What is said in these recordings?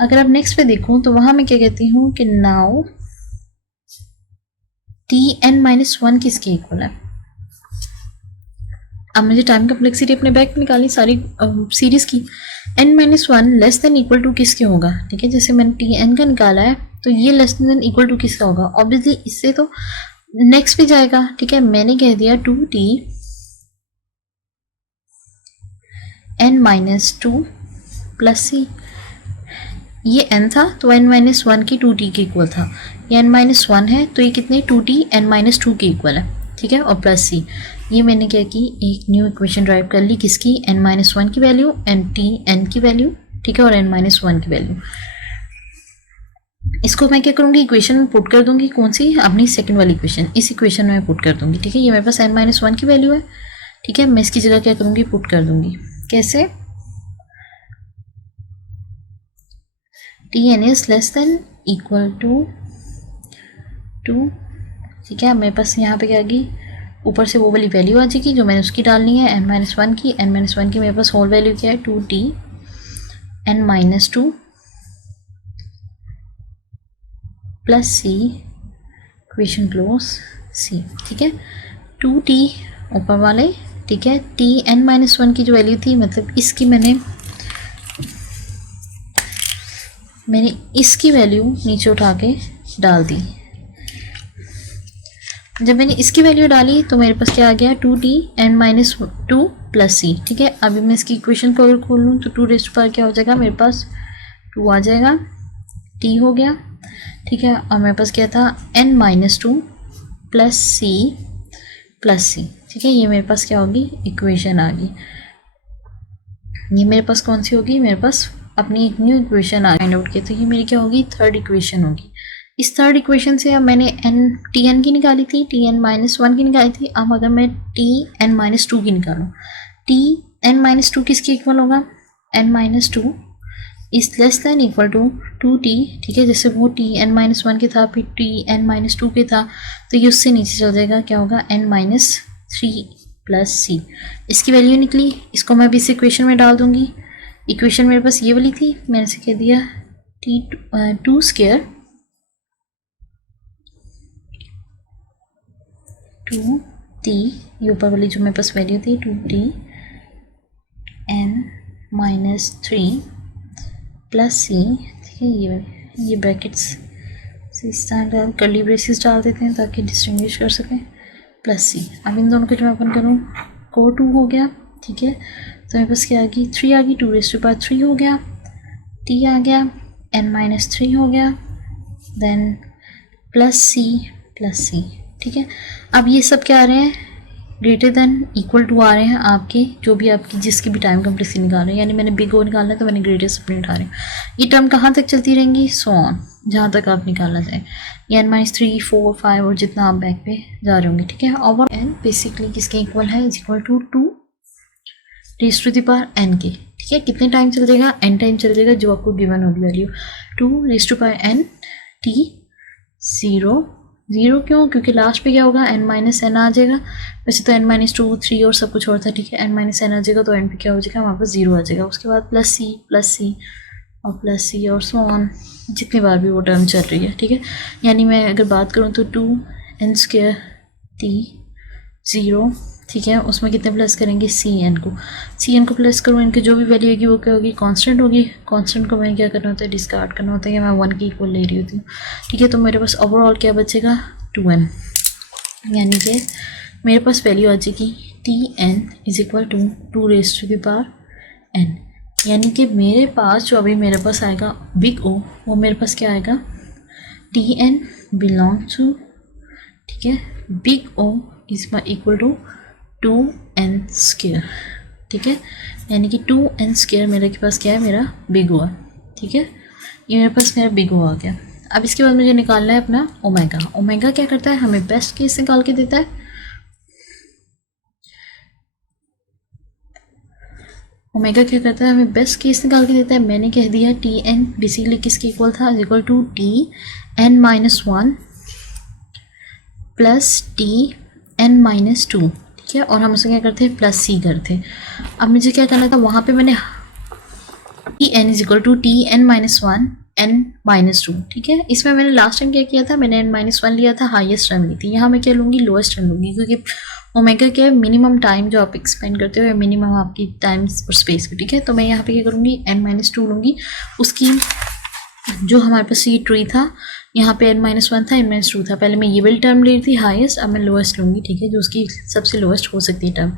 अगर अब नेक्स्ट पे देखूं तो वहां मैं क्या कहती हूँ कि नाउ Tn-1 किसके इक्वल है। अब मुझे टाइम कम्प्लेक्सिटी अपने बैक निकालनी सारी सीरीज की। n-1 less than equal to किसके होगा, ठीक है। जैसे मैंने Tn का निकाला है तो ये लेस देन इक्वल टू किसका होगा, ऑब्वियसली इससे तो नेक्स्ट पे जाएगा, ठीक है। मैंने कह दिया 2T n-2 प्लस c। ये n था तो n-1 की 2t के इक्वल था, ये n-1 है तो ये कितने 2t n-2 के इक्वल है, ठीक है। और प्लस c, ये मैंने क्या की एक न्यू इक्वेशन ड्राइव कर ली, किसकी n-1 की वैल्यू एंड Tn की वैल्यू, ठीक है, और n-1 की वैल्यू। इसको मैं क्या करूँगी इक्वेशन में पुट कर दूंगी, कौन सी अपनी सेकंड वाली इक्वेशन, इस इक्वेशन में पुट कर दूंगी, ठीक है। ये मेरे पास n-1 की वैल्यू है, ठीक है। मैं इसकी जगह क्या करूँगी पुट कर दूंगी, कैसे Tn is less than equal to 2, ठीक है। मेरे पास यहाँ पे क्या आ गई, ऊपर से वो वाली वैल्यू आ जाएगी जो मैंने उसकी डालनी है n-1 की। n-1 की मेरे पास होल वैल्यू क्या है 2t n-2 plus c, equation close c, ठीक है। 2t ऊपर वाले, ठीक है। Tn-1 की जो वैल्यू थी, मतलब इसकी मैंने इसकी वैल्यू नीचे उठा के डाल दी। जब मैंने इसकी वैल्यू डाली तो मेरे पास क्या आ गया 2t n-2 प्लस c, ठीक है। अभी मैं इसकी इक्वेशन को अगर खोल लूँ तो 2 रेज़ टू पावर क्या हो जाएगा, मेरे पास 2 आ जाएगा, t हो गया, ठीक है। और मेरे पास क्या था n-2 प्लस c, ठीक है। ये मेरे पास क्या होगी इक्वेशन आ गई। ये मेरे पास कौन सी होगी, मेरे पास अपनी एक न्यू इक्वेशन आ फाइंड आउट की, तो ये मेरी क्या होगी थर्ड इक्वेशन होगी। इस थर्ड इक्वेशन से अब मैंने Tn की निकाली थी, Tn-1 की निकाली थी। अब अगर मैं Tn-2 की निकालूँ, Tn-2 किसके इक्वल होगा, n-2 is less than equal to 2t, ठीक है। जैसे वो Tn-1 के था फिर Tn-2 के था, तो ये उससे नीचे चल जाएगा, क्या होगा n-3 प्लस c। इसकी वैल्यू निकली, इसको मैं अभी इस इक्वेशन में डाल दूंगी। इक्वेशन मेरे पास ये वाली थी, मैंने इसे कह दिया t2 स्क्वायर 2t, ये ऊपर वाली जो मेरे पास वैल्यू थी 2t n-3 प्लस c, ठीक है। ये ब्रैकेट्स से इस तरह कर्ली ब्रेसेस डाल देते हैं ताकि डिस्टिंग्विश कर सकें, प्लस c। अब इन दोनों को जब मैं अपन करूँ को 2 हो गया, ठीक है। तो मेरे पास क्या आ गई 3 आ गई, 2 रेज़ टू पावर 3 हो गया, t आ गया n-3 हो गया, देन प्लस c, ठीक है। अब ये सब क्या आ रहे हैं ग्रेटर देन इक्वल टू आ रहे हैं आपके, जो भी आपकी जिसकी भी टाइम कम्प्लेक्सिटी निकाल रहे हैं, यानी मैंने बिग ओ निकालना है तो मैंने ग्रेटेस्ट अपने उठा रहे हैं। ये टर्म कहाँ तक चलती रहेंगी, सो ऑन, जहाँ तक आप निकालना चाहें, ये n-3 4 5 और जितना आप बैक पे जा रहे होंगे, ठीक है। और n बेसिकली किसके इक्वल है, is equal to 2 raise to the power n के, ठीक है। कितने टाइम चल जाएगा, n टाइम चल जाएगा, जो आपको गिवन होगी value 2 raise to power n t 0 क्यों, क्योंकि लास्ट पे क्या होगा n-n आ जाएगा। वैसे तो n-2 3 और सब कुछ और था, ठीक है। n-n आ जाएगा तो n पे क्या हो जाएगा, वहाँ पर 0 आ जाएगा। उसके बाद प्लस c और प्लस c और सो ऑन, जितनी बार भी वो टर्म चल रही है, ठीक है। यानी मैं अगर बात करूँ तो 2n² t 0, ठीक है। उसमें कितने प्लस करेंगे cn को प्लस करूँ, इनकी जो भी वैल्यू होगी वो क्या होगी कांस्टेंट होगी। कांस्टेंट को मैंने क्या करना होता है डिस्कार्ड करना होता है, या मैं 1 की इक्वल ले रही होती हूँ, ठीक है। तो मेरे पास ओवरऑल क्या बचेगा 2n, यानी कि मेरे पास वैल्यू आ जाएगी Tn is equal to 2 raise to the power n, यानी कि मेरे पास जो अभी मेरे पास आएगा बिग O, वो मेरे पास क्या आएगा Tn बिलोंग टू, ठीक है, big O is equal to 2n², ठीक है। यानी कि 2n² मेरे के पास क्या है, मेरा बिग O है, ठीक है। ये मेरे पास मेरा बिग O आ गया। अब इसके बाद मुझे निकालना है अपना ओमेगा। ओमेगा क्या करता है, हमें बेस्ट केस निकाल के देता है। ओमेगा क्या करता है, हमें बेस्ट केस निकाल के देता है। मैंने कह दिया Tn बेसिकली किसके इक्वल था, equal to Tn-1 plus Tn-2, ठीक है। और हम उसे क्या करते हैं प्लस c करते। अब मुझे क्या करना था, वहाँ पे मैंने T N is equal to T N minus one N minus two, ठीक है। इसमें मैंने लास्ट टाइम क्या किया था, मैंने एन माइनस वन लिया था, हाईएस्ट टर्म ली थी। यहाँ मैं क्या लूँगी, लोएस्ट टर्म लूँगी, क्योंकि ओमेगा क्या है, मिनिमम टाइम जो आप एक्सपेंड करते हो, मिनिमम आपकी टाइम और स्पेस की, ठीक है। तो मैं यहाँ पे क्या करूँगी, एन माइनस टू लूँगी। उसकी जो हमारे पास ये ट्री था, यहाँ पे एन माइनस वन था, एन माइनस टू था। पहले मैं ये वाली टर्म ले रही थी हाईएस्ट, अब मैं लोएस्ट लूँगी, ठीक है, जो उसकी सबसे लोएस्ट हो सकती है टर्म।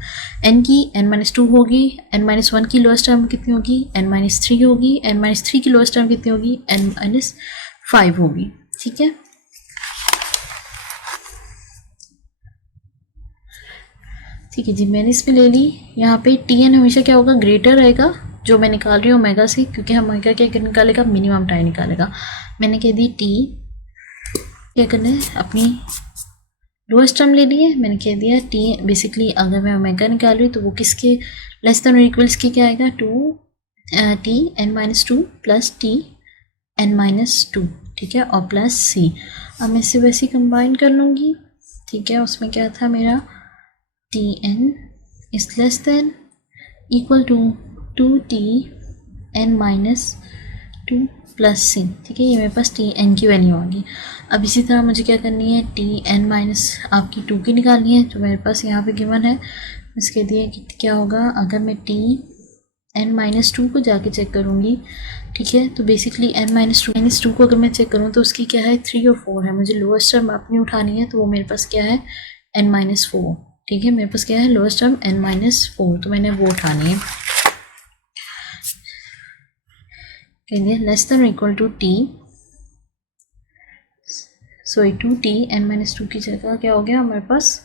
एन की एन माइनस टू होगी, एन माइनस वन की लोएस्ट टर्म कितनी होगी, एन माइनस थ्री होगी, एन माइनस थ्री की लोएस्ट टर्म कितनी होगी, एन माइनस फाइव होगी, ठीक है। ठीक है जी, मैंने इसमें ले ली। यहाँ पे टी एन हमेशा क्या होगा, ग्रेटर रहेगा जो मैं निकाल रही हूँ ओमेगा से, क्योंकि हम ओमेगा क्या निकालेगा, मिनिमम टाइम निकालेगा। मैंने कह दी टी क्या करना है, अपनी लोएस्ट टर्म ले ली है। मैंने कह दिया टी, बेसिकली अगर मैं ओमेगा निकाल रही हूँ तो वो किसके लेस देन और इक्वल्स की क्या आएगा, two T N minus two plus T N minus two, ठीक है, और प्लस सी। अब मैं इसे वैसे कंबाइन कर लूँगी, ठीक है। उसमें क्या था मेरा, T N is less than equal to two T N minus two plus C, ठीक है। ये मेरे पास टी एन की वैल्यू आ गई। अब इसी तरह मुझे क्या करनी है, टी एन माइनस आपकी टू की निकालनी है, जो मेरे पास यहाँ पे गिवन है। इसके दिए कि क्या होगा, अगर मैं टी एन माइनस टू को जाके चेक करूँगी, ठीक है, तो बेसिकली एन माइनस टू को अगर मैं चेक करूँ तो उसकी क्या है, थ्री और फोर है। मुझे लोएस्ट टर्म अपनी उठानी है, तो वो मेरे पास क्या है, एन माइनस फोर, ठीक है। मेरे पास क्या है, lowest term N minus four, तो मैंने वो उठानी है। कहिए less than equal to T, sorry two T N minus two की जगह क्या हो गया हमारे पास,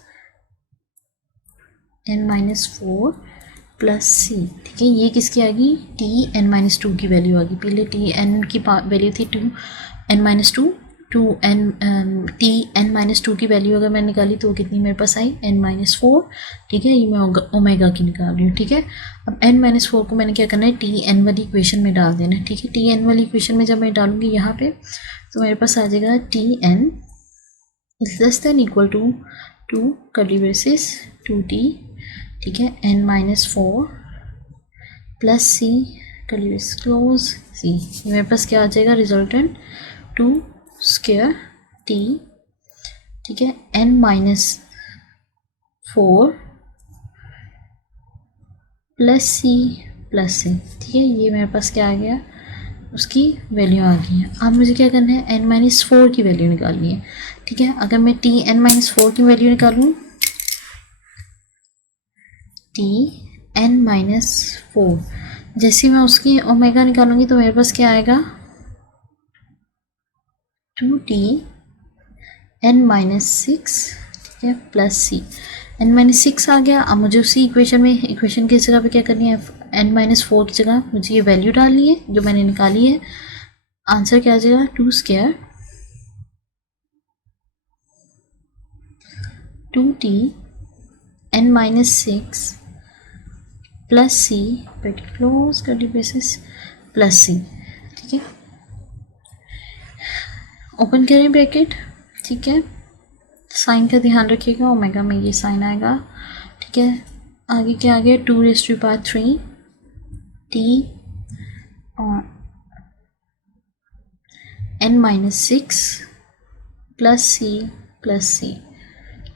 N minus four plus C, ठीक है। ये किसकी आ गई, टी एन माइनस टू की वैल्यू आ गई। पहले टी एन की वैल्यू थी two N minus two, two N T N minus two की वैल्यू अगर मैं निकाली तो कितनी मेरे पास आई, एन माइनस फोर, ठीक है। ये मैं ओमेगा की निकाल रही हूँ, ठीक है। अब एन माइनस फोर को मैंने क्या करना है, टी एन वाली इक्वेशन में डाल देना है, ठीक है। टी एन वाली इक्वेशन में जब मैं डालूंगी यहाँ पे, तो मेरे पास आ जाएगा T N is less than equal to two curly braces two T, ठीक है, N minus four plus C curly braces close C. ये मेरे पास क्या आ जाएगा, रिजल्टेंट टू स्क्वायर टी, ठीक है, N minus four plus C, ठीक है। ये मेरे पास क्या आ गया, उसकी वैल्यू आ गई है। अब मुझे क्या करना है, एन माइनस फोर की वैल्यू निकालनी है, ठीक है। अगर मैं टी एन माइनस फोर की वैल्यू निकालूँ, टी एन माइनस फोर, जैसे मैं उसकी ओमेगा निकालूंगी तो मेरे पास क्या आएगा, two T N minus six, ठीक है, plus C. N minus six आ गया। अब मुझे उसी इक्वेशन की जगह पे क्या करनी है, एन माइनस फोर की जगह मुझे ये वैल्यू डालनी है जो मैंने निकाली है। आंसर क्या आ जाएगा, two square two T N minus six plus C, bracket close curly braces, plus C, ठीक है। ओपन करें ब्रैकेट, ठीक है। साइन का ध्यान रखिएगा, ओमेगा में ये साइन आएगा, ठीक है। आगे क्या आ गया, two raise to power three T और N minus six plus C,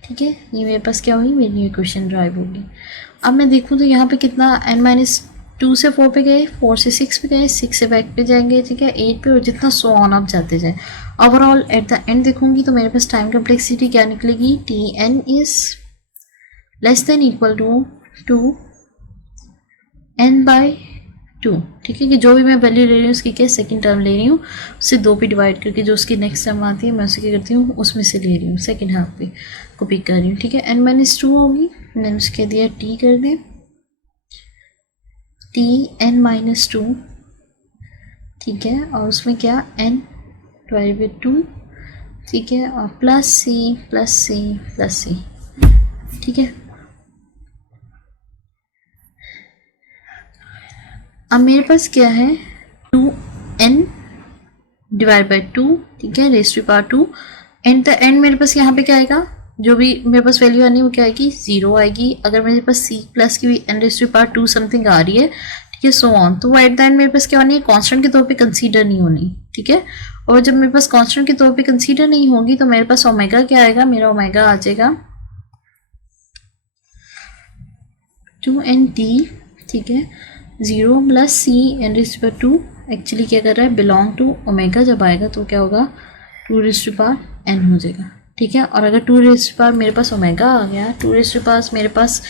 ठीक है। ये मेरे पास क्या हुई, मेरी इक्वेशन ड्राइव होगी। अब मैं देखूँ तो यहाँ पे कितना, एन माइनस टू से फोर पे गए, फोर से सिक्स पे गए, सिक्स से बैक पे जाएंगे, ठीक है, एट पे, और जितना सो ऑन आप जाते जाए। ओवरऑल एट द एंड देखूंगी तो मेरे पास टाइम कम्प्लेक्सिटी क्या निकलेगी, T N is less than equal to two N by two, ठीक है। कि जो भी मैं वैल्यू ले रही हूँ उसकी क्या सेकंड टर्म ले रही हूँ, उससे दो पे डिवाइड करके जो उसकी नेक्स्ट टर्म आती है मैं उसे क्या करती हूँ, उसमें से ले रही हूँ, सेकंड हाफ पे को पिक कर रही हूँ, ठीक है। एन माइनस टू होगी, मैंने उसके कह दिया टी कर दें, टी एन माइनस टू, ठीक है, और उसमें क्या, एन डिवाइड बाई टू, ठीक है, और प्लस सी, ठीक है। अब मेरे पास क्या है, two N divide by two, ठीक है, raise to power two, and the end मेरे पास यहाँ पे क्या आएगा, जो भी मेरे पास वैल्यू आनी है वो क्या आएगी, जीरो आएगी। अगर मेरे पास सी प्लस की भी N raise to power two something आ रही है, ठीक ठीक है, सो ऑन। तो वो एट द एंड मेरे पास क्या होनी है, कांस्टेंट के तौर पे कंसीडर नहीं होनी, ठीक है। और जब मेरे पास कांस्टेंट के तौर पे कंसीडर नहीं होगी तो मेरे पास ओमेगा क्या आएगा, मेरा ओमेगा आ जाएगा 2nt, ठीक है। 0 plus C N raise to power 2 actually क्या कर रहा है, बिलोंग टू ओमेगा। जब आएगा तो क्या होगा, 2 रेज़ टू पावर n हो जाएगा, ठीक है। और अगर 2 रेज़ टू पावर मेरे पास ओमेगा आ गया, 2 रेज़ टू पावर मेरे पास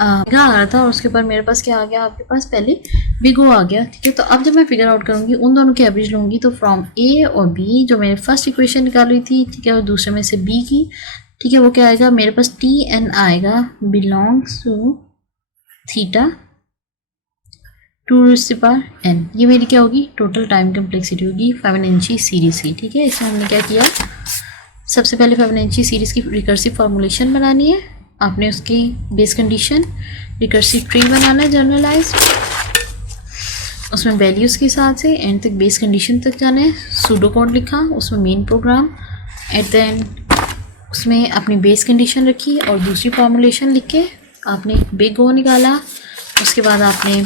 ओमेगा आ रहा था, और उसके बाद मेरे पास क्या आ गया, आपके पास पहले बिग ओ आ गया, ठीक है। तो अब जब मैं फिगर आउट करूँगी, उन दोनों की एवरेज लूँगी, तो फ्रॉम ए और बी जो मैंने फर्स्ट इक्वेशन निकाली थी, ठीक है, और दूसरे में से बी की, ठीक है, वो क्या आएगा, मेरे पास टी एन आएगा belongs to theta 2 raise to power n। ये मेरी क्या होगी, टोटल टाइम कम्प्लेक्सिटी होगी फिबोनाची सीरीज़ की, ठीक है। इसमें हमने क्या किया, सबसे पहले फिबोनाची सीरीज़ की रिकर्सिव फार्मूलेशन बनानी है, आपने उसकी बेस कंडीशन रिकर्सिव ट्री बनाना है जनरलाइज, उसमें वैल्यूज़ के हिसाब से एंड तक बेस कंडीशन तक जाना है, सूडो कोड लिखा, उसमें main program, at the end उसमें अपनी बेस कंडीशन रखी और दूसरी फार्मूलेशन लिख के आपने बिग ओ निकाला, उसके बाद आपने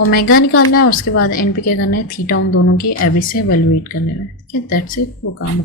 ओमेगा निकालना है, और उसके बाद एंड पे क्या करना है, थीटा उन दोनों की एवरेज से एवेलुएट करने में, ठीक है। दैट्स इट, वो काम